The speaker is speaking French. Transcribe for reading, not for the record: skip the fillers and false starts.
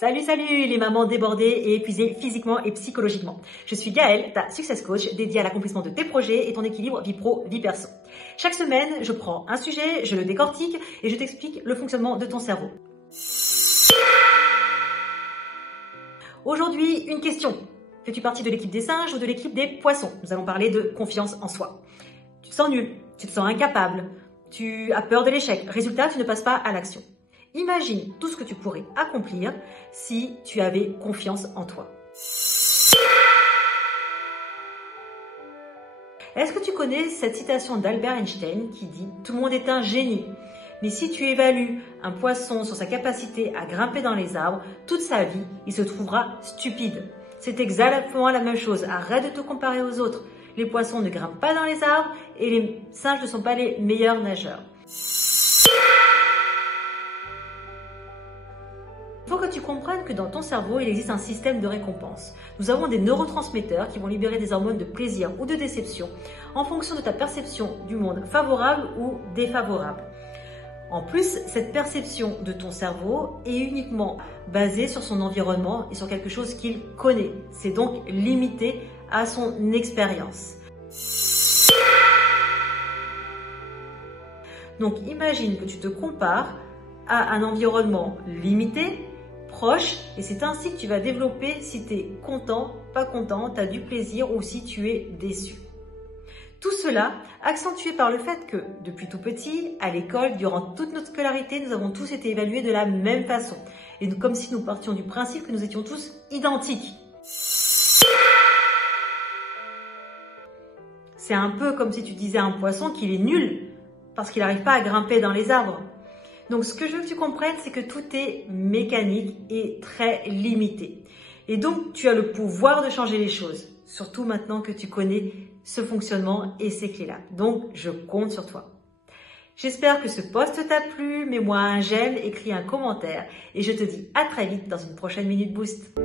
Salut, salut les mamans débordées et épuisées physiquement et psychologiquement. Je suis Gaëlle, ta Success Coach dédiée à l'accomplissement de tes projets et ton équilibre vie pro, vie perso. Chaque semaine, je prends un sujet, je le décortique et je t'explique le fonctionnement de ton cerveau. Aujourd'hui, une question. Fais-tu partie de l'équipe des singes ou de l'équipe des poissons? Nous allons parler de confiance en soi. Tu te sens nul, tu te sens incapable, tu as peur de l'échec. Résultat, tu ne passes pas à l'action. Imagine tout ce que tu pourrais accomplir si tu avais confiance en toi. Est-ce que tu connais cette citation d'Albert Einstein qui dit « Tout le monde est un génie ». Mais si tu évalues un poisson sur sa capacité à grimper dans les arbres, toute sa vie, il se trouvera stupide. C'est exactement la même chose. Arrête de te comparer aux autres. Les poissons ne grimpent pas dans les arbres et les singes ne sont pas les meilleurs nageurs. Il faut que tu comprennes que dans ton cerveau, il existe un système de récompense. Nous avons des neurotransmetteurs qui vont libérer des hormones de plaisir ou de déception en fonction de ta perception du monde favorable ou défavorable. En plus, cette perception de ton cerveau est uniquement basée sur son environnement et sur quelque chose qu'il connaît. C'est donc limité à son expérience. Donc imagine que tu te compares à un environnement limité, proche, et c'est ainsi que tu vas développer si tu es content, pas content, tu as du plaisir ou si tu es déçu. Tout cela accentué par le fait que, depuis tout petit, à l'école, durant toute notre scolarité, nous avons tous été évalués de la même façon. Et comme si nous partions du principe que nous étions tous identiques. C'est un peu comme si tu disais à un poisson qu'il est nul parce qu'il n'arrive pas à grimper dans les arbres. Donc ce que je veux que tu comprennes, c'est que tout est mécanique et très limité. Et donc tu as le pouvoir de changer les choses, surtout maintenant que tu connais ce fonctionnement et ces clés-là. Donc je compte sur toi. J'espère que ce post t'a plu, mets-moi un j'aime, écris un commentaire et je te dis à très vite dans une prochaine Minute Boost.